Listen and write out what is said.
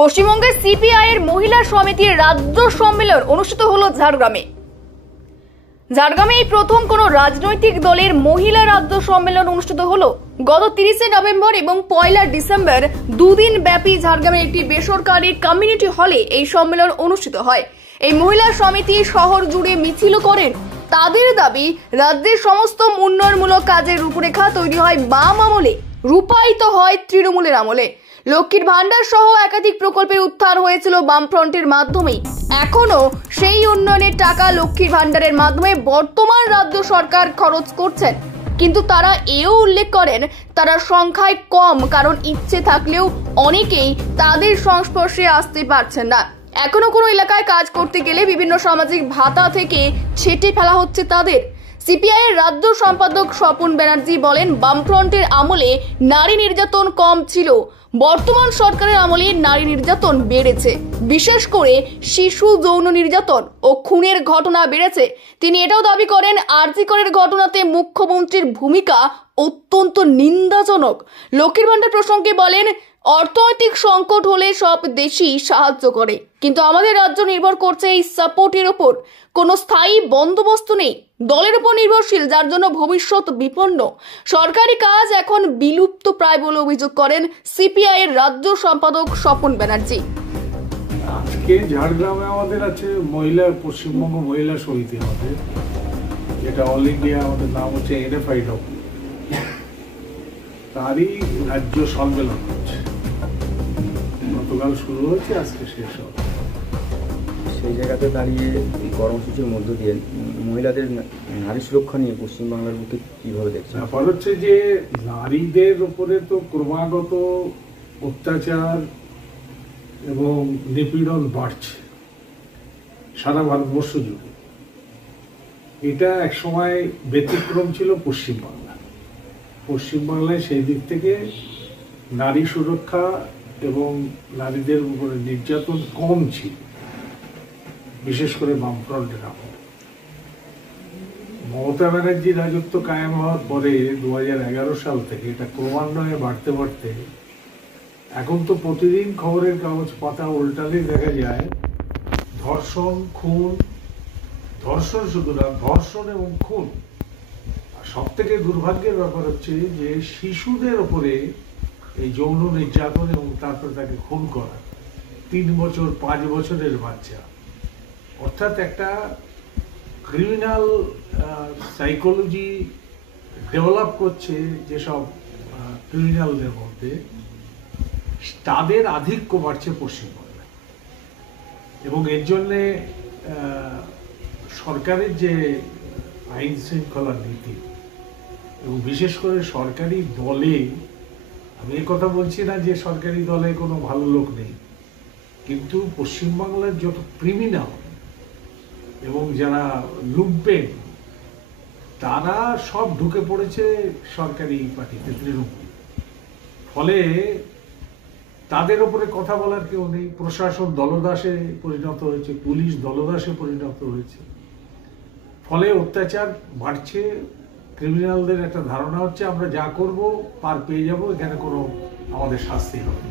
পশ্চিমবঙ্গের সিপিআইয়ের মহিলা সমিতির রাজ্য সম্মেলন অনুষ্ঠিত হলো ঝাড়গ্রামে। এই প্রথম কোনো রাজনৈতিক দলের মহিলা রাজ্য সম্মেলন অনুষ্ঠিত হলো। গত 30 নভেম্বর এবং 1 ডিসেম্বর দুদিন ব্যাপী ঝাড়গ্রামের একটি বেসরকারি কমিউনিটি হলে এই সম্মেলন অনুষ্ঠিত হয়। এই মহিলা সমিতি শহর জুড়ে মিছিল করেন। তাদের দাবি, রাজ্যের সমস্ত উন্নয়নমূলক কাজের রূপরেখা তৈরি হয় বাম আমলে, রূপায়িত হয় তৃণমূলের আমলে। লক্ষ্মীর ভান্ডার সহ একাধিক প্রকল্পের উদ্ধার হয়েছিল বামফ্রন্টের মাধ্যমেই। এখনো সেই উন্নয়নের টাকা লক্ষ্মীর ভান্ডারের মাধ্যমে বর্তমান রাজ্য সরকার খরচ করছেন। কিন্তু তারা এও উল্লেখ করেন, তারা সংখ্যায় কম, কারণ ইচ্ছে থাকলেও অনেকেই তাদের সংস্পর্শে আসতে পারছেন না। এখনো কোনো এলাকায় কাজ করতে গেলে বিভিন্ন সামাজিক ভাতা থেকে ছেটে ফেলা হচ্ছে তাদের। সিপিআই এর রাজ্য সম্পাদক স্বপন ব্যানার্জি বলেন, বামফ্রন্টের আমলে নারী নির্যাতন কম ছিল, বর্তমান সরকারের আমলে নারী নির্যাতন বেড়েছে, বিশেষ করে শিশু যৌন নির্যাতন ও খুনের ঘটনা বেড়েছে। তিনি এটাও দাবি করেন, আরজি করের ঘটনাতে মুখ্যমন্ত্রীর ভূমিকা অত্যন্ত নিন্দাজনক। লক্ষ্মীর ভান্ডার প্রসঙ্গে বলেন, অর্থনৈতিক সংকট হলে সব দেশই সাহায্য করে, কিন্তু আমাদের রাজ্য নির্ভর করছে এই সাপোর্টের উপর। কোনো স্থায়ী বন্দোবস্ত নেই, দলের উপর নির্ভরশীল, যার জন্য ভবিষ্যৎ বিপন্ন। সরকারি কাজ এখন বিলুপ্ত প্রায় বলে অভিযোগ করেন সিপিআই এর রাজ্য সম্পাদক স্বপন ব্যানার্জি। আজকে ঝাড়গ্রামে আমাদের আছে পশ্চিমবঙ্গ মহিলা সমিতি, আমাদের যেটা অল ইন্ডিয়া, আমাদের নাম হচ্ছে NFIW, তারই রাজ্য সম্মেলন হচ্ছে। গতকাল শুরু হয়েছে, আজকে শেষ হবে। সেই জায়গাতে দাঁড়িয়ে কর্মসূচির মধ্য দিয়ে মহিলাদের নারী সুরক্ষা নিয়ে পশ্চিমবাংলার বুকে কিভাবে দেখছে? ব্যাপার হচ্ছে যে নারীদের উপরে তো ক্রমাগত অত্যাচার এবং নিপীড়ন বাড়ছে সারা ভারতবর্ষ জুড়ে। এটা একসময় ব্যতিক্রম ছিল পশ্চিমবাংলায় সেই দিক থেকে নারী সুরক্ষা এবং নারীদের উপরে নির্যাতন কম ছিল, বিশেষ করে বামফ্রন্টের আমলে। মমতা ব্যানার্জি রাজত্ব কায়েম হওয়ার পরে 2011 সাল থেকে এটা ক্রমান্বয়ে বাড়তে বাড়তে এখন তো প্রতিদিন খবরের কাগজ পাতা উল্টালে দেখা যায় ধর্ষণ, খুন, ধর্ষণ শুধু না, ধর্ষণ এবং খুন। আর সব থেকে দুর্ভাগ্যের ব্যাপার হচ্ছে যে শিশুদের ওপরে এই যৌন নির্যাতন এবং তারপরে তাকে খুন করা, 3 বছর 5 বছরের বাচ্চা। অর্থাৎ একটা ক্রিমিনাল সাইকোলজি ডেভেলপ করছে যেসব ক্রিমিনালদের মধ্যে, তাদের আধিক্য বাড়ছে পশ্চিমবঙ্গে। এবং এর জন্যে সরকারের যে আইন শৃঙ্খলা নীতি এবং বিশেষ করে সরকারি দলে, আমি এই কথা বলছি না যে সরকারি দলে কোনো ভালো লোক নেই, কিন্তু পশ্চিমবাংলার যত ক্রিমিনাল এবং যারা লুম্পেন, তারা সব ঢুকে পড়েছে সরকারি পার্টিতে, তৃণমূল। ফলে তাদের উপরে কথা বলার কেউ নেই। প্রশাসন দলদাসে পরিণত হয়েছে, পুলিশ দলদাসে পরিণত হয়েছে। ফলে অত্যাচার বাড়ছে। ক্রিমিনালদের একটা ধারণা হচ্ছে আমরা যা করব পার পেয়ে যাব, এখানে কোনো আমাদের শাস্তি হবে।